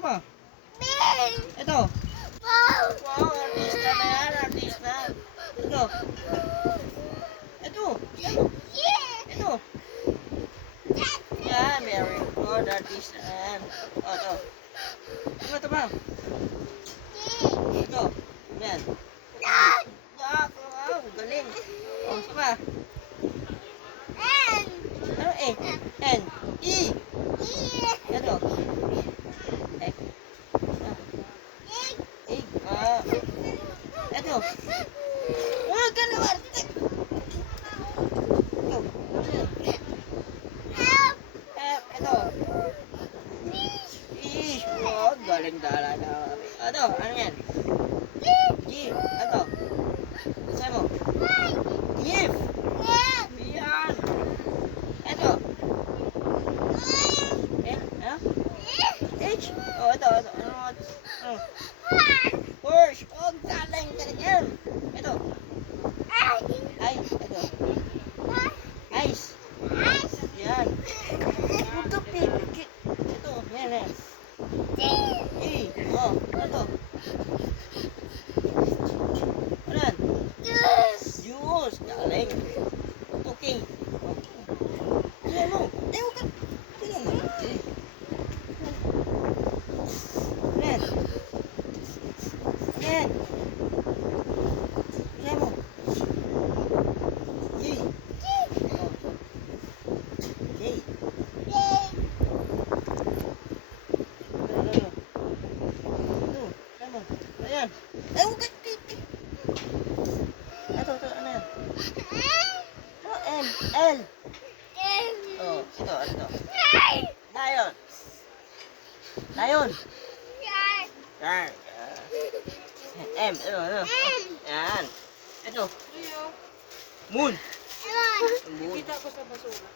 ba? Ito. Wow, artista na yan, artista. Ito. Ito. Ito. Yan, very good, artista na yan. O, ito. Ito ba? Ito. Yan. Wow, galing. O, isa pa. Ano eh? N. E. Ito. Eh. Egg. Ito. Ganun, arte. Ito. Ito. Fish. Oh, galing talaga. Ito, ano yan? G. Ito. Sabi mo. Gift. Yan. Ito. Ano? H. Oh, ito. Ano? Horse. Oh, galing yan. Ito. Ay. Ito. Ice. Yan. Ito, pipikit. Ito. Yan. E. Oh, ito. Ano yan? Juice. Galing. Okay. Ano? Ewan ka. Tingnan mo. Yan. Yan. Tingnan mo. Yay. Oh. Yay. Ito. Tingnan mo. Ayan. Ewan ka. Ito. Ano yan? Ito. L. L. Oh, ito. Lion. Lion. Yan. M. Ano. Yan. Ito. Moon. Moon. Kita ko sa basura.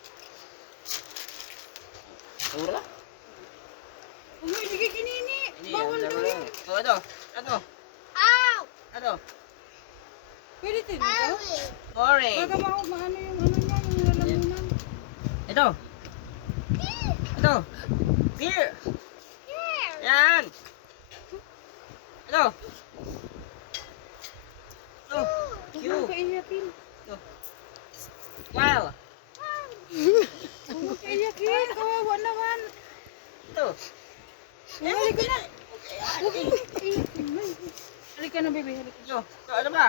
Basura? Uy, hindi kinini. Hindi. Bawal Ito. daw yun. Ito. Ito. Pwede din ito? Orange. Baga maano yung ano niya, yung lalamunan. Ito. Ito. Beer. Yan. Ito. Ito. Q. Huwag mo kaiyakin. Ito. Wow. Huwag mo kaiyakin. Kawawa naman. Ito. Halika na. Huwag mo kaiyakin. Halika na, baby. Halika. Ito. Ito. Ano ba?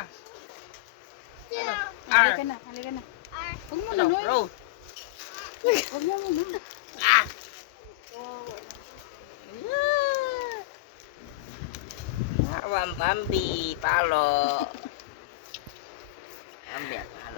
Halika na. Halika na. Huwag mo Ito. na, Noy. Rose. Huwag mo muna. Ah. Bambi, palo.